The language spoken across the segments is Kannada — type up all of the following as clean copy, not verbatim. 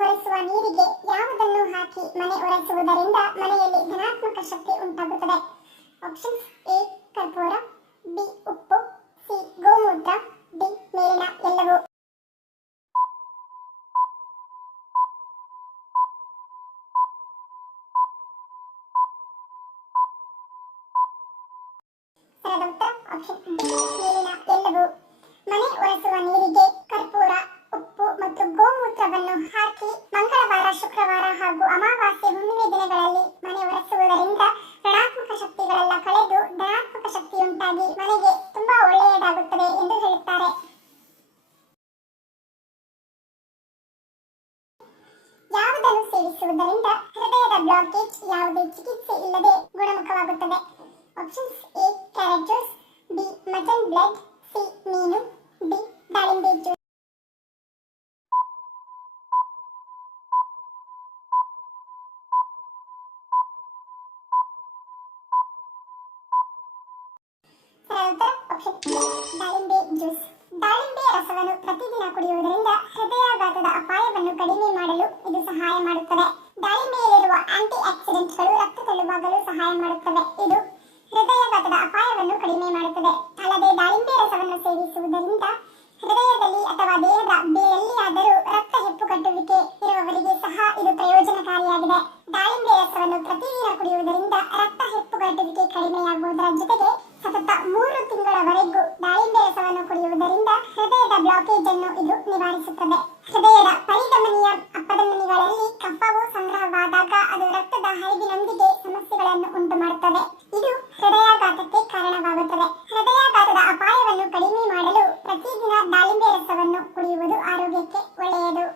ಹೊರಿಸುವ ನೀರಿಗೆ ಯಾವುದನ್ನು ಹಾಕಿ ಮನೆ ಒರೆಸುವುದರಿಂದ ಮನೆಯಲ್ಲಿ ಧನಾತ್ಮಕ ಶಕ್ತಿ ಉಂಟಾಗುತ್ತದೆ? ಆಪ್ಷನ್ಸ್: ಎ ಕರ್ಪೂರ, ಬಿ ಉಪ್ಪು, ಸಿ ಗೋಮೂತ್ರ, ಡಿ ಮೇಲಿನ ಎಲ್ಲವೂ. ಸರಿಯಾದ ಉತ್ತರ ಆಪ್ಷನ್ ಡಿ ಮೇಲಿನ ಎಲ್ಲವೂ. ಮನೆ ಒರೆಸುವ ನೀರಿಗೆ ಕರ್ಪೂರ, ಉಪ್ಪು ಮತ್ತು ಗೋಮೂತ್ರವನ್ನು ಹಾಕಿ ಮಂಗಳವಾರ, ಶುಕ್ರವಾರ ಹಾಗೂ ಅಮಾವಾಸ್ಯೆ, ಹುಣ್ಣಿಮೆ ದಿನಗಳಲ್ಲಿ ಮನೆ ಒರೆಸುವುದರಿಂದ ಋಣಾತ್ಮಕ ಶಕ್ತಿಗಳೆಲ್ಲ ಕಳೆದು ಧನಾತ್ಮಕ ಶಕ್ತಿಯುಂಟಾಗಿ ಮನೆಗೆ ತುಂಬಾ ಒಳ್ಳೆಯದಾಗುತ್ತದೆ ಎಂದು ಹೇಳುತ್ತಾರೆ. ಯಾವುದನ್ನು ಸೇವಿಸುವುದರಿಂದ ಹೃದಯದ ಬ್ಲಾಕೇಜ್ ಯಾವುದೇ ಚಿಕಿತ್ಸೆ ಇಲ್ಲದೆ ಗುಣಮುಖವಾಗುತ್ತದೆ? Options: A carrot juice, B mutton blood, C ಮೀನು, ಡಿ ದಾಳಿಂಬೆ ಜ್ಯೂಸ್. ದಾಳಿಂಬೆ ಜ್ಯೂಸ್. ದಾಳಿಂಬೆ ರಸವನ್ನು ಪ್ರತಿದಿನ ಕುಡಿಯುವುದರಿಂದ ಹೃದಯಾಘಾತದ ಅಪಾಯವನ್ನು ಕಡಿಮೆ ಮಾಡಲು ಇದು ಸಹಾಯ ಮಾಡುತ್ತದೆ. ದಾಳಿಂಬೆಯಲ್ಲಿರುವ ಆಂಟಿ ಆಕ್ಸಿಡೆಂಟ್ಗಳು ರಕ್ತ ತೆಳುವಾಗಲು ಸಹಾಯ ಮಾಡುತ್ತವೆ. ಇದು ಹೃದಯಾಘಾತದ ಅಪಾಯವನ್ನು ಕಡಿಮೆ ಮಾಡುತ್ತದೆ. ಅಲ್ಲದೆ ದಾಳಿಂಬೆ ರಸವನ್ನು ಸೇವಿಸುವುದರಿಂದ ಹೃದಯದಲ್ಲಿ ಅಥವಾ ದೇಹದ ಬೇರೆಲ್ಲಿಯಾದರೂ ರಕ್ತ ಹೆಪ್ಪುಗಟ್ಟುವಿಕೆ ಇರುವವರಿಗೆ ಸಹ ಇದು ಪ್ರಯೋಜನಕಾರಿಯಾಗಿದೆ. ದಾಳಿಂಬೆ ರಸವನ್ನು ಪ್ರತಿದಿನ ಕುಡಿಯುವುದರಿಂದ ರಕ್ತ ಹೆಪ್ಪುಗಟ್ಟುವಿಕೆ ಕಡಿಮೆಯಾಗುವುದರ ಜೊತೆಗೆ ಸತತ 3 ತಿಂಗಳವರೆಗೂ ದಾಳಿಂಬೆ ರಸವನ್ನು ಕುಡಿಯುವುದರಿಂದ ಹೃದಯದ ಬ್ಲಾಕೇಜ್ ಅನ್ನು ಇದು ನಿವಾರಿಸುತ್ತದೆ. ಹೃದಯದ ಪರಿಧಮನಿಯ ಅಪಧಮನಿಗಳಲ್ಲಿ ಕಫವು ಸಂಗ್ರಹವಾದಾಗ ಅದು ರಕ್ತದ ಹರಿವಿನೊಂದಿಗೆ ಸಮಸ್ಯೆಗಳನ್ನು ಉಂಟು ಮಾಡುತ್ತದೆ. ಇದು ಹೃದಯಾಘಾತಕ್ಕೆ ಕಾರಣವಾಗುತ್ತದೆ. ಹೃದಯಾಘಾತದ ಅಪಾಯವನ್ನು ಕಡಿಮೆ ಮಾಡಲು ಪ್ರತಿದಿನ ದಾಳಿಂಬೆ ರಸವನ್ನು ಕುಡಿಯುವುದು ಆರೋಗ್ಯಕ್ಕೆ ಒಳ್ಳೆಯದು.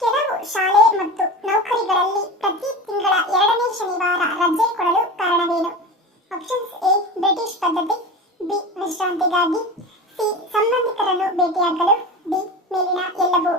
ಕೆಲವು ಶಾಲೆ ಮತ್ತು ನೌಕರಿಗಳಲ್ಲಿ ಪ್ರತಿ ತಿಂಗಳ 2ನೇ ಶನಿವಾರ ರಜೆ ಕೊಡಲು ಕಾರಣವೇನು? ಆಪ್ಷನ್ಸ್: ಎ ಬ್ರಿಟಿಷ್ ಪದ್ಧತಿ, ಬಿ ವಿಶ್ರಾಂತಿಗಾಗಿ, ಸಿ ಸಂಬಂಧಿಕರನ್ನು ಭೇಟಿಯಾಗಲು, ಡಿ ಮೇಲಿನ ಎಲ್ಲವೂ.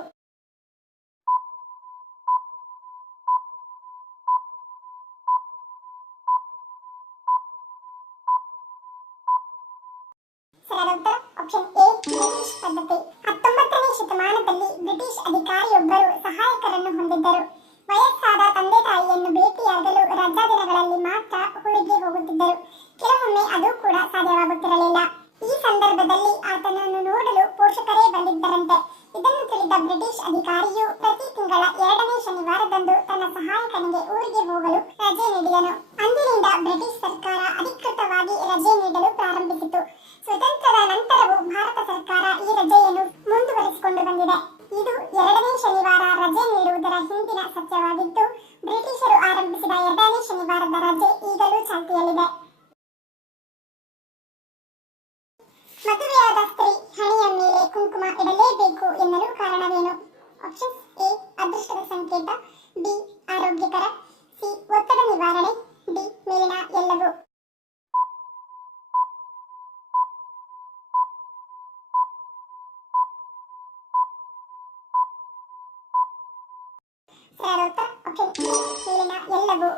ಸರಿಯಾದ ಉತ್ತರ ಆಪ್ಷನ್ ಎ ಬ್ರಿಟಿಷ್ ಪದ್ಧತಿ. 19ನೇ ಶತಮಾನದಲ್ಲಿ ಬ್ರಿಟಿಷ್ ಅಧಿಕಾರಿಯೊಬ್ಬರು ಸಹಾಯಕರನ್ನು ಹೊಂದಿದ್ದರು. ವಯಸ್ಸಾದ ತಂದೆ ತಾಯಿಯನ್ನು ಭೇಟಿಯಾಗಲು ರಜಾ ದಿನಗಳಲ್ಲಿ ಮಾತ್ರ ಊರಿಗೆ ಹೋಗುತ್ತಿದ್ದರು. ಕೆಲವೊಮ್ಮೆ ಅದು ಕೂಡ ಸಾಧ್ಯವಾಗುತ್ತಿರಲಿಲ್ಲ. ಈ ಸಂದರ್ಭದಲ್ಲಿ ಆತನನ್ನು ನೋಡಲು ಪೋಷಕರೇ ಬಂದಿದ್ದರಂತೆ. ಇದನ್ನು ತಿಳಿದ ಬ್ರಿಟಿಷ್ ಅಧಿಕಾರಿಯು ಪ್ರತಿ ತಿಂಗಳ 2ನೇ ಶನಿವಾರದಂದು ತನ್ನ ಸಹಾಯಕನಿಗೆ ಊರಿಗೆ ಹೋಗಲು ರಜೆ ನೀಡಿದನು. ಅಂದಿನಿಂದ ಬ್ರಿಟಿಷ್ ಸರ್ಕಾರ ಅಧಿಕೃತವಾಗಿ ರಜೆ ನೀಡಲು ಪ್ರಾರಂಭಿಸಿತು. ಸ್ವತಂತ್ರದ ನಂತರವೂ ಭಾರತ ಸರ್ಕಾರ ಈ ರಜೆಯನ್ನು ಮುಂದುವರಿಸಿಕೊಂಡು ಬಂದಿದೆ. ಇದು 2ನೇ ಶನಿವಾರ ರಜೆ ನೀಡುವುದರ ಹಿಂದಿನ ಸತ್ಯವಾಗಿದ್ದು, ಬ್ರಿಟಿಷರು ಆರಂಭಿಸಿದ 2ನೇ ಶನಿವಾರದ ರಜೆ ಈಗಲೂ ಚಾಲ್ತಿಯಲ್ಲಿದೆ. ಮದುವೆಯಾದ ಸ್ತ್ರೀ ಹಣೆಯ ಮೇಲೆ ಕುಂಕುಮ ಇಡಲೇಬೇಕು ಎನ್ನಲು ಕಾರಣವೇನು? ಆಪ್ಷನ್ಸ್: ಎ ಅದೃಷ್ಟದ ಸಂಕೇತ, ಬಿ ಆರೋಗ್ಯಕರ, ಸಿ ಒತ್ತಡ ನಿವಾರಣೆ, ಡಿ ಮೇಲಿನ ಎಲ್ಲವೂ. ಸರಿಯಾದ ಉತ್ತರ ಆಪ್ಷನ್ ಮೇಲಿನ ಎಲ್ಲವೂ.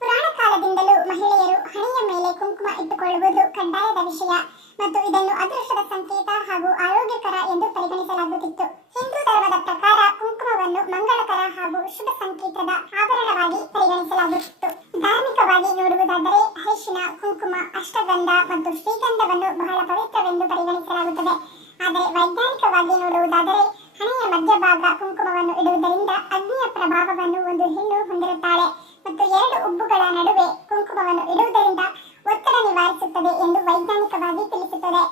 ಪುರಾಣ ಕಾಲದಿಂದಲೂ ಮಹಿಳೆಯರು ಹಣೆಯ ಮೇಲೆ ಕುಂಕುಮ ಇಟ್ಟುಕೊಳ್ಳುವುದು ಕಡ್ಡಾಯದ ವಿಷಯ ಮತ್ತು ಇದನ್ನು ಅದೃಷ್ಟದ ಸಂಕೇತ ಹಾಗೂ ಆರೋಗ್ಯಕರ ಎಂದು ಪರಿಗಣಿಸಲಾಗುತ್ತಿತ್ತು. ಹಿಂದೂ ಧರ್ಮದ ಪ್ರಕಾರ ಕುಂಕುಮವನ್ನು ಮಂಗಳಕರ ಹಾಗೂ ಶುಭ ಸಂಕೇತದ ಆಭರಣವಾಗಿ ಪರಿಗಣಿಸಲಾಗುತ್ತಿತ್ತು. ಧಾರ್ಮಿಕವಾಗಿ ನೋಡುವುದಾದರೆ ಅರಿಶಿನ, ಕುಂಕುಮ, ಅಷ್ಟಗಂಧ ಮತ್ತು ಶ್ರೀಗಂಧವನ್ನು ಬಹಳ ಪವಿತ್ರವೆಂದು ಪರಿಗಣಿಸಲಾಗುತ್ತದೆ. ಆದರೆ ವೈಜ್ಞಾನಿಕವಾಗಿ ನೋಡುವುದಾದರೆ ಹಣೆಯ ಮಧ್ಯಭಾಗ ಕುಂಕುಮವನ್ನು ಇಡುವುದರಿಂದ ಅಗ್ನಿಯ ಪ್ರಭಾವವನ್ನು ಒಂದು ಹೆಣ್ಣು ಹೊಂದಿರುತ್ತಾಳೆ ಮತ್ತು 2 ಉಬ್ಬುಗಳ ನಡುವೆ ಕುಂಕುಮವನ್ನು ಇಡುವುದರಿಂದ ಒತ್ತಡ ನಿವಾರಿಸುತ್ತದೆ ಎಂದು ವೈಜ್ಞಾನಿಕವಾಗಿ ತಿಳಿಸುತ್ತದೆ.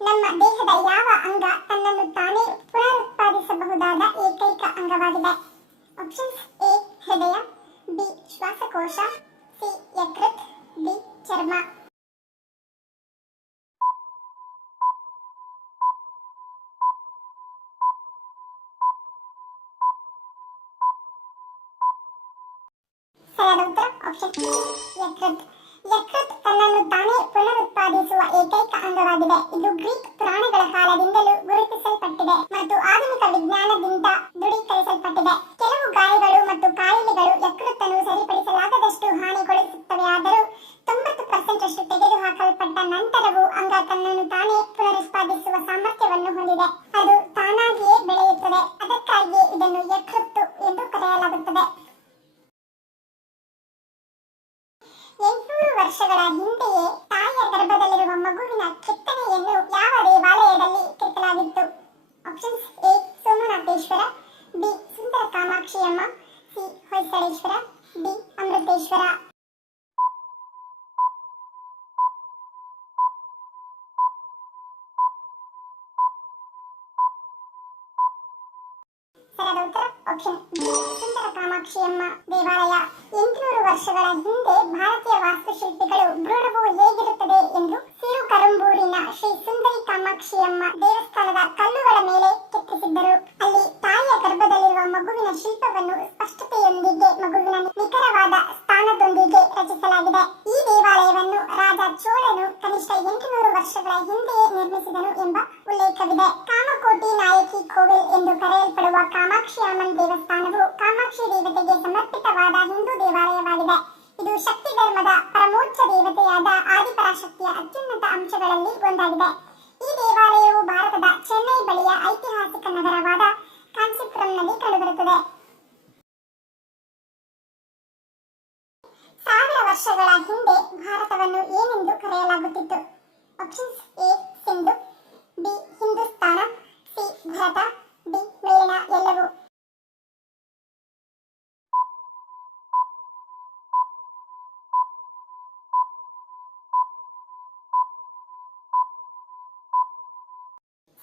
ನಮ್ಮ ದೇಹದ ಯಾವ ಅಂಗ ತನ್ನನ್ನು ತಾನೇ ಪುನರುತ್ಪಾದಿಸಬಹುದಾದ ಏಕೈಕ ಅಂಗವಾಗಿದೆ? ಆಪ್ಷನ್ಸ್: ಎ ಹೃದಯ, ಬಿ ಶ್ವಾಸಕೋಶ, ಸಿ ಯಕೃತ್, ಡಿ ಚರ್ಮ. ಸರಿಯಾದ ಉತ್ತರ ಆಪ್ಷನ್ ಯಕೃತ್. ಯಕೃತ್ ತನ್ನನ್ನು ತಾನೇ ಪುನರುತ್ಪಾದಿಸುವ ಏಕೈಕ ಅಂಗವಾಗಿದೆ. ಇದು ಗ್ರೀಕ್ ಪುರಾಣಗಳ ಕಾಲದಿಂದಲೂ ಗುರುತಿಸಲ್ಪಟ್ಟಿದೆ ಮತ್ತು ಆಧುನಿಕ ವಿಜ್ಞಾನದಿಂದ ದೃಢೀಕರಿಸಲ್ಪಟ್ಟಿದೆ. ಕೆಲವು ಗಾಯಗಳು ಮತ್ತು ಕಾಯಿಲೆಗಳು ಯಕೃತ್ತನ್ನು ಸರಿಪಡಿಸಲಾಗದಷ್ಟು ಹಾನಿಗೊಳಿಸುತ್ತವೆಯಾದರೂ ಸರಿಯಾದ ಉತ್ತರ ಆಪ್ಷನ್ ಬಿ ಸುಂದರ ಕಾಮಾಕ್ಷಿಯಮ್ಮ ದೇವಾಲಯ. 800 ವರ್ಷಗಳ ಹಿಂದೆ ಭಾರತೀಯ ವಾಸ್ತುಶಿಲ್ಪಿಗಳು ಭ್ರೂಣವು ಹೇಗಿರುತ್ತದೆ ಎಂದು ಸಿರುಕರುಂಬೂರಿನ ಶ್ರೀ ಸುಂದರಿ ಕಾಮಾಕ್ಷಿಯಮ್ಮ ದೇವಸ್ಥಾನದ ಕಲ್ಲುಗಳ ಮೇಲೆ ಕೆತ್ತಿಸಿದ್ದರು. ಅಲ್ಲಿ ತಾಯಿಯ ಗರ್ಭದಲ್ಲಿರುವ ಮಗುವಿನ ಶಿಲ್ಪವನ್ನು ಸ್ಪಷ್ಟತೆಯೊಂದಿಗೆ ಮಗುವಿನ ನಿಖರವಾದ ಸ್ಥಾನದೊಂದಿಗೆ ರಚಿಸಲಾಗಿದೆ. ಈ ದೇವಾಲಯವನ್ನು ರಾಜ ಚೋಳನು ಕನಿಷ್ಠ 800 ವರ್ಷಗಳ ಹಿಂದೆಯೇ ನಿರ್ಮಿಸಿದನು ಎಂಬ ಉಲ್ಲೇಖವಿದೆ. ಕಾಮಕೋಟಿ ನಾಯಕಿ ಕೋವಿಲ್ ಎಂದು ಕರೆಯಲ್ಪಡುವ ಕಾಮಾಕ್ಷಿ ಅಮ್ಮನ್ ದೇವಸ್ಥಾನವು ಕಾಮಾಕ್ಷಿ ದೇವತೆಗೆ ಸಮರ್ಪಿತವಾದ ಹಿಂದೂ ದೇವಾಲಯವಾಗಿದೆ. ಇದು ಶಕ್ತಿ ಧರ್ಮದ ಪರಮೋಚ್ಚ ದೇವತೆಯಾದ ಆದಿಪರಾಶಕ್ತಿಯ ಅತ್ಯುನ್ನತ ಅಂಶಗಳಲ್ಲಿ ಒಂದಾಗಿದೆ. ಈ ದೇವಾಲಯವು ಭಾರತದ ಚೆನ್ನೈ ಬಳಿಯ ಐತಿಹಾಸಿಕ ನಗರವಾದ ಕಾಂಚೀಪುರಂನಲ್ಲಿ ಕಂಡುಬರುತ್ತದೆ. 1000 ವರ್ಷಗಳ ಹಿಂದೆ ಭಾರತವನ್ನು ಏನೆಂದು ಕರೆಯಲಾಗುತ್ತಿತ್ತು? Options A Sindhu, B Hindustan, C Bharat, D ಮೇಲಿನ ಎಲ್ಲವೂ.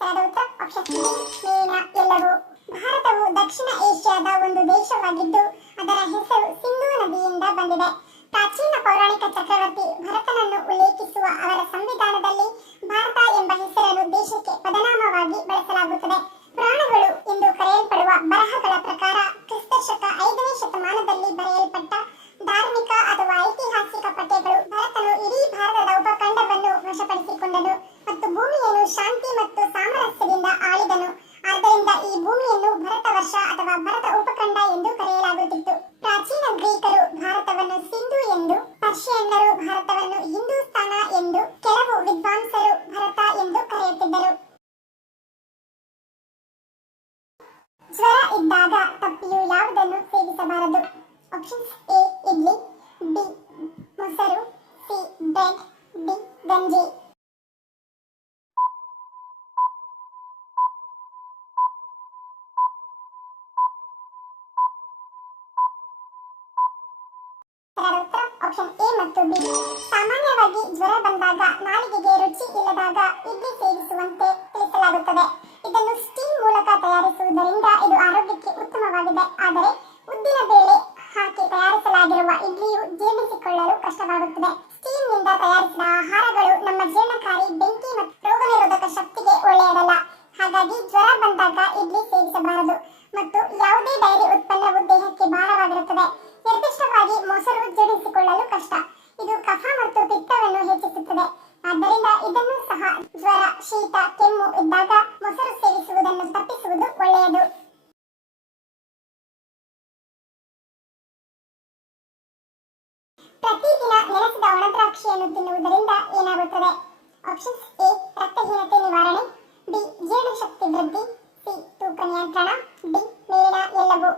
ಸರಿಯಾದ ಉತ್ತರ ಆಪ್ಷನ್ ಡಿ ಮೇಲಿನ ಎಲ್ಲವೂ. ಭಾರತವು ದಕ್ಷಿಣ ಏಷ್ಯಾದ ಒಂದು ದೇಶವಾಗಿದ್ದು ಅದರ ಹೆಸರು ಸಿಂಧೂ ನದಿಯಿಂದ ಬಂದಿದೆ. ಪ್ರಾಚೀನ ಪೌರಾಣಿಕ ಚಕ್ರವರ್ತಿ ಭರತನನ್ನು ಉಲ್ಲೇಖಿಸುವ ಅವರ ಸಂವಿಧಾನದಲ್ಲಿ ಭಾರತ ಎಂಬ ಹೆಸರನ್ನು ದೇಶಕ್ಕೆ ಪದನಾಮವಾಗಿ ಬಳಸಲಾಗುತ್ತದೆ. ಪುರಾಣಗಳು ಎಂದು ಕರೆಯಲ್ಪಡುವ ಬರಹಗಳ ಪ್ರಕಾರ ಕ್ರಿಸ್ತಶಕ 5ನೇ ಶತಮಾನದಲ್ಲಿ ಬರೆಯಲ್ಪಟ್ಟ ಧಾರ್ಮಿಕ ಅಥವಾ ಐತಿಹಾಸಿಕ ಪಠ್ಯಗಳು ಭರತನು ಇಡೀ ಭಾರತದ ಉಪಖಂಡವನ್ನು ವಶಪಡಿಸಿಕೊಂಡನು ಮತ್ತು ಭೂಮಿಯನ್ನು ಶಾಂತಿ ಮತ್ತು ಸಾಮರಸ್ಯದಿಂದ ಆಳಿದನು. ಆದ್ದರಿಂದ ಈ ಭೂಮಿಯನ್ನು ಭರತ ವರ್ಷ ಅಥವಾ ಭರತ ಉಪಖಂಡ ಎಂದು ಕರೆಯಲಾಗುತ್ತಿತ್ತು. ಪ್ರಾಚೀನ ಗ್ರೀಕರು ಭಾರತವನ್ನು ಸಿಂಧು ಎಂದು, ಪರ್ಷಿಯನ್ನರು ಭಾರತವನ್ನು ಹಿಂದೂಸ್ತಾನ ಎಂದು, ಕೆಲವು ವಿದ್ವಾಂಸರು ಭರತ ಎಂದು ಕರೆಯುತ್ತಿದ್ದರು. ಜ್ವರ ಇದ್ದಾಗ ತಪ್ಪಿಯು ಯಾವುದನ್ನು ಸೇವಿಸಬಾರದು? ಆಪ್ಷನ್ಸ್ ಎ ಇಡ್ಲಿ, ಬಿ ಮೊಸರು, ಸಿ ಬ್ರೆಡ್, ಡಿ ಗಂಜಿ. ಉತ್ತರ ಆಪ್ಷನ್ ಎ ಮತ್ತು ಬಿ. ಸಾಮಾನ್ಯವಾಗಿ ಜ್ವರ ಬಂದಾಗ ನಾಲಿಗೆಗೆ ರುಚಿ ಇಲ್ಲದಾಗ ಇಡ್ಲಿ ಸೇವಿಸುವಂತೆ ತಿಳಿಸಲಾಗುತ್ತದೆ. ಇದನ್ನು ಸ್ಟೀಮ್ ಮೂಲಕ ತಯಾರಿಸುವುದರಿಂದ ಇದು ಆರೋಗ್ಯಕ್ಕೆ ಉತ್ತಮವಾಗಿದೆ. ಆದರೆ ಉದ್ದಿನ ಬೇಳೆ ಹಾಕಿ ತಯಾರಿಸಲಾಗಿರುವ ಇಡ್ಲಿಯು ಜೀರ್ಣಿಸಿಕೊಳ್ಳಲು ಕಷ್ಟವಾಗುತ್ತದೆ. ಸ್ಟೀಮ್ ನಿಂದ ತಯಾರಿಸಿದ ಆಹಾರಗಳು ನಮ್ಮ ಜೀರ್ಣಕಾರಿ, ಬೆಂಕಿ ಮತ್ತು ರೋಗನಿರೋಧಕ ಶಕ್ತಿಗೆ ಒಳ್ಳೆಯದಲ್ಲ. ಹಾಗಾಗಿ ಜ್ವರ ಬಂದಾಗ ಇಡ್ಲಿ ಸೇವಿಸಬಾರದು ಮತ್ತು ಯಾವುದೇ ಡೈರಿ ಉತ್ಪನ್ನವು ದೇಹಕ್ಕೆ ಭಾರವಾಗಿರುತ್ತದೆ. ನಿರ್ದಿಷ್ಟವಾಗಿ ಮೊಸರು ಜೀರ್ಣಿಸಿಕೊಳ್ಳಲು ಕಷ್ಟ. ಇದು ಕಫ ಮತ್ತು ಪಿತ್ತವನ್ನು ಹೆಚ್ಚಿಸುತ್ತದೆ. ಆದ್ದರಿಂದ ಇದನ್ನು ಸಹ ಜ್ವರ, ಶೀತ, ಕೆಮ್ಮು ಇದ್ದಾಗ ಮೊಸರು ಸೇವಿಸುವುದನ್ನು ತಪ್ಪಿಸುವುದು ಒಳ್ಳೆಯದು. ಪ್ರತಿದಿನ ನೆನೆಸಿದ ಒಣದ್ರಾಕ್ಷಿಯನ್ನು ತಿನ್ನುವುದರಿಂದ ಏನಾಗುತ್ತದೆ? ಆಪ್ಷನ್ಸ್ ಎ ರಕ್ತಹೀನತೆ ನಿವಾರಣೆ, ಬಿ ಜೀರ್ಣಶಕ್ತಿ ವೃದ್ಧಿ, ಸಿ ತೂಕ ನಿಯಂತ್ರಣ, ಡಿ ಮೇಲಿನ ಎಲ್ಲವೂ.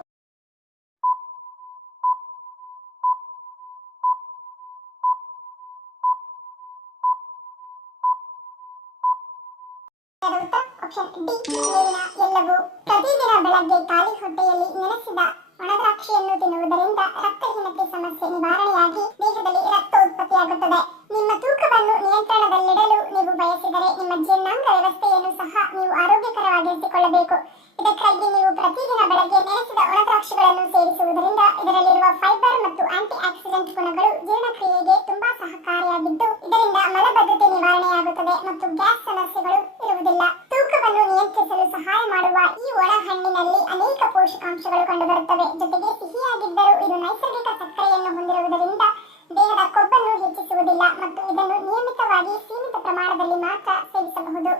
ಆಪ್ಷನ್ ಡಿ ಮೇಲಿನ ಎಲ್ಲವೂ. ಪ್ರತಿದಿನ ಬೆಳಗ್ಗೆ ಖಾಲಿ ಹೊಟ್ಟೆಯಲ್ಲಿ ನೆನೆಸಿದ ಒಣದ್ರಾಕ್ಷಿಯನ್ನು ತಿನ್ನುವುದರಿಂದ ರಕ್ತಹೀನತೆ ಸಮಸ್ಯೆ ನಿವಾರಣೆಯಾಗಿ ದೇಹದಲ್ಲಿ ರಕ್ತ ಉತ್ಪತ್ತಿಯಾಗುತ್ತದೆ. ನಿಮ್ಮ ತೂಕವನ್ನು ನಿಯಂತ್ರಣದಲ್ಲಿಡಲು ನೀವು ಬಯಸಿದರೆ ನಿಮ್ಮ ಜೀರ್ಣಾಂಗ ವ್ಯವಸ್ಥೆಯನ್ನು ಸಹ ನೀವು ಆರೋಗ್ಯಕರವಾಗಿರಿಸಿಕೊಳ್ಳಬೇಕು. ಇದಕ್ಕಾಗಿ ನೀವು ಪ್ರತಿದಿನ ಬೆಳಗ್ಗೆ ನೆನೆಸಿದ ಒಣದ್ರಾಕ್ಷಿಗಳನ್ನು ಸೇವಿಸುವುದರಿಂದ ಇದರಲ್ಲಿರುವ ಫೈಬರ್ ಮತ್ತು ಆಂಟಿ ಆಕ್ಸಿಡೆಂಟ್ ಗುಣಗಳು ಜೀರ್ಣಕ್ರಿಯೆಗೆ ತುಂಬಾ ಸಹಕಾರಿಯಾಗಿದ್ದು ಇದರಿಂದ ಮಲಬದ್ಧತೆ ನಿವಾರಣೆಯಾಗುತ್ತದೆ ಮತ್ತು ಗ್ಯಾಸ್ ಸಮಸ್ಯೆಗಳು ಇರುವುದಿಲ್ಲ. ತೂಕವನ್ನು ನಿಯಂತ್ರಿಸಲು ಸಹಾಯ ಮಾಡುವ ಈ ಒಣ ಹಣ್ಣಿನಲ್ಲಿ ಅನೇಕ ಪೋಷಕಾಂಶಗಳು ಕಂಡುಬರುತ್ತವೆ. ಜೊತೆಗೆ ಸಿಹಿಯಾಗಿದ್ದರೂ ಇದು ನೈಸರ್ಗಿಕ ಸಕ್ಕರೆಯನ್ನು ಹೊಂದಿರುವುದರಿಂದ ದೇಹದ ಕೊಬ್ಬನ್ನು ಹೆಚ್ಚಿಸುವುದಿಲ್ಲ ಮತ್ತು ಇದನ್ನು ನಿಯಮಿತವಾಗಿ ಸೀಮಿತ ಪ್ರಮಾಣದಲ್ಲಿ ಮಾತ್ರ ಸೇವಿಸಬಹುದು.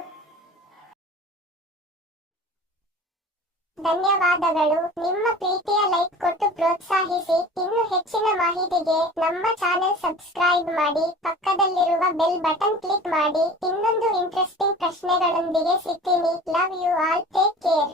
ಧನ್ಯವಾದಗಳು. ನಿಮ್ಮ ಪ್ರೀತಿಯ ಲೈಕ್ ಕೊಟ್ಟು ಪ್ರೋತ್ಸಾಹಿಸಿ. ಇನ್ನು ಹೆಚ್ಚಿನ ಮಾಹಿತಿಗೆ ನಮ್ಮ ಚಾನೆಲ್ ಸಬ್ಸ್ಕ್ರೈಬ್ ಮಾಡಿ, ಪಕ್ಕದಲ್ಲಿರುವ ಬೆಲ್ ಬಟನ್ ಕ್ಲಿಕ್ ಮಾಡಿ. ಇನ್ನೊಂದು ಇಂಟ್ರೆಸ್ಟಿಂಗ್ ಪ್ರಶ್ನೆಗಳೊಂದಿಗೆ ಸಿಗ್ತೀನಿ. Love you all. Take care.